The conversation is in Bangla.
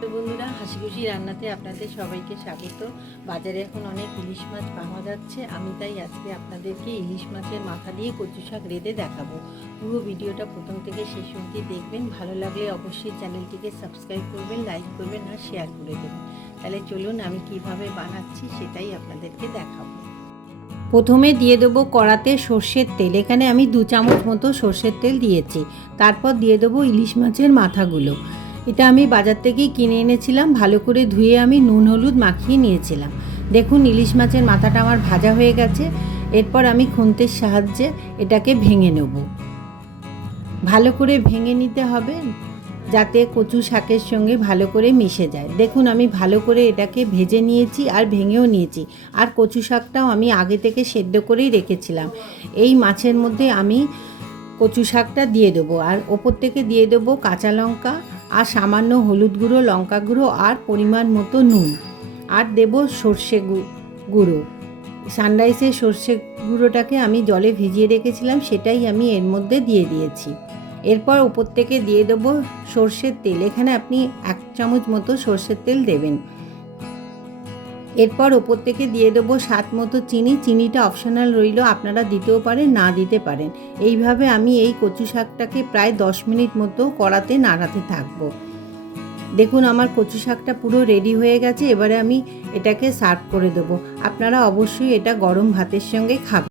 তো বন্ধুরা হাসি খুশি রান্নাতে আপনাদের সবাইকে স্বাগত। বাজারে এখন অনেক ইলিশ মাছ পাওয়া যাচ্ছে। আমি তাই আজকে আপনাদেরকে ইলিশ মাছের মাথা দিয়ে কচু শাক রেঁধে দেখাবো। পুরো ভিডিওটা প্রথম থেকে শেষ অবধি দেখবেন। ভালো লাগলে অবশ্যই চ্যানেলটিকে সাবস্ক্রাইব করবেন, লাইক করবেন আর শেয়ার করে দেবেন। তাহলে চলুন, আমি কীভাবে বানাচ্ছি সেটাই আপনাদেরকে দেখাবো। প্রথমে দিয়ে দেবো কড়াতে সর্ষের তেল। এখানে আমি দু চামচ মতো সর্ষের তেল দিয়েছি। তারপর দিয়ে দেবো ইলিশ মাছের মাথাগুলো। এটা আমি বাজার থেকেই কিনে এনেছিলাম, ভালো করে ধুয়ে আমি নুন, হলুদ মাখিয়ে নিয়েছিলাম। দেখুন, ইলিশ মাছের মাথাটা আমার ভাজা হয়ে গেছে, এরপর আমি খুন্তের সাহায্যে এটাকে ভেঙে নেব। ভালো করে ভেঙে নিতে হবে, যাতে কচু শাকের সঙ্গে ভালো করে মিশে যায়। দেখুন, আমি ভালো করে এটাকে ভেজে নিয়েছি আর ভেঙেও নিয়েছি। আর কচু শাকটাও আমি আগে থেকে সেদ্ধ করেই রেখেছিলাম। এই মাছের মধ্যে আমি কচু শাকটা দিয়ে দেবো, আর ওপর থেকে দিয়ে দেবো কাঁচা লঙ্কা আর সামান্য হলুদ গুঁড়ো, লঙ্কা গুঁড়ো আর পরিমাণ মতো নুন। আর দেব সর্ষে গুঁড়ো। সানরাইসের সর্ষে গুঁড়োটাকে আমি জলে ভিজিয়ে রেখেছিলাম, সেটাই আমি এর মধ্যে দিয়ে দিয়েছি। এরপর উপর থেকে দিয়ে দেবো সর্ষের তেল। এখানে আপনি এক চামচ মতো সর্ষের তেল দেবেন। এরপর ওপর থেকে দিয়ে দেবো সাত মতো চিনি। চিনিটা অপশনাল রইল, আপনারা দিতেও পারেন, না দিতে পারেন। এইভাবে আমি এই কচু শাকটাকে প্রায় দশ মিনিট মতো কড়াতে, নাড়াতে থাকব। দেখুন, আমার কচু শাকটা পুরো রেডি হয়ে গেছে, এবারে আমি এটাকে সার্ভ করে দেবো। আপনারা অবশ্যই এটা গরম ভাতের সঙ্গে খাবেন।